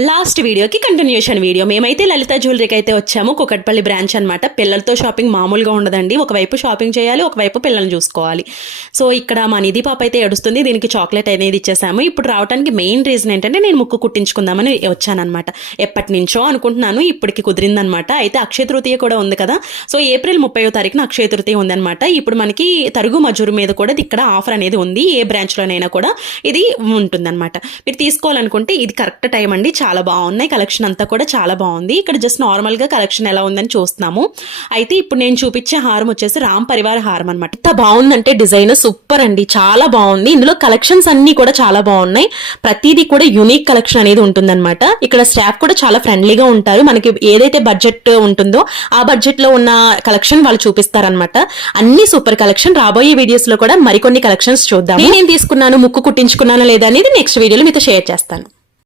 Last వీడియోకి continuation video. మేమైతే లలిత జ్యువెలరీకి అయితే వచ్చాము. కుకట్పల్లి బ్రాంచ్ అనమాట పిల్లలతో షాపింగ్ మామూలుగా ఉండదండి. ఒకవైపు షాపింగ్ చేయాలి ఒకవైపు పిల్లల్ని చూసుకోవాలి. సో ఇక్కడ మా నిధి పాప అయితే ఏడుస్తుంది. దీనికి చాక్లెట్ అనేది ఇచ్చేసాము. ఇప్పుడు రావడానికి మెయిన్ రీజన్ ఏంటంటే నేను ముక్కు కుట్టించుకుందామని వచ్చానమాట ఎప్పటి నుంచో అనుకుంటున్నాను. ఇప్పటికి కుదిరిందనమాట అయితే అక్షయ తృతీయ కూడా ఉంది కదా. సో ఏప్రిల్ ముప్పై తారీఖున అక్షయ తృతీయ ఉందనమాట ఇప్పుడు మనకి తరుగు మజూరు మీద కూడా ఇక్కడ ఆఫర్ అనేది ఉంది. ఏ బ్రాంచ్లోనైనా కూడా ఇది ఉంటుందన్నమాట. మీరు తీసుకోవాలనుకుంటే ఇది కరెక్ట్ టైం అండి. చాలా బాగున్నాయి. కలెక్షన్ అంతా కూడా చాలా బాగుంది. ఇక్కడ జస్ట్ నార్మల్గా కలెక్షన్ ఎలా ఉందని చూస్తున్నాము. అయితే ఇప్పుడు నేను చూపించే హారం వచ్చేసి రామ్ పరివార హారం అనమాట ఇంత బాగుందంటే డిజైన్ సూపర్ అండి. చాలా బాగుంది. ఇందులో కలెక్షన్స్ అన్ని కూడా చాలా బాగున్నాయి. ప్రతిదీ కూడా యూనిక్ కలెక్షన్ అనేది ఉంటుందన్నమాట. ఇక్కడ స్టాఫ్ కూడా చాలా ఫ్రెండ్లీగా ఉంటారు. మనకి ఏదైతే బడ్జెట్ ఉంటుందో ఆ బడ్జెట్లో ఉన్న కలెక్షన్ వాళ్ళు చూపిస్తారనమాట అన్ని సూపర్ కలెక్షన్ రాబోయే వీడియోస్లో కూడా మరికొన్ని కలెక్షన్స్ చూద్దాం నేనేం తీసుకున్నాను? ముక్కు కుట్టించుకున్నాను లేదా అనేది నెక్స్ట్ వీడియోలో మీతో షేర్ చేస్తాను.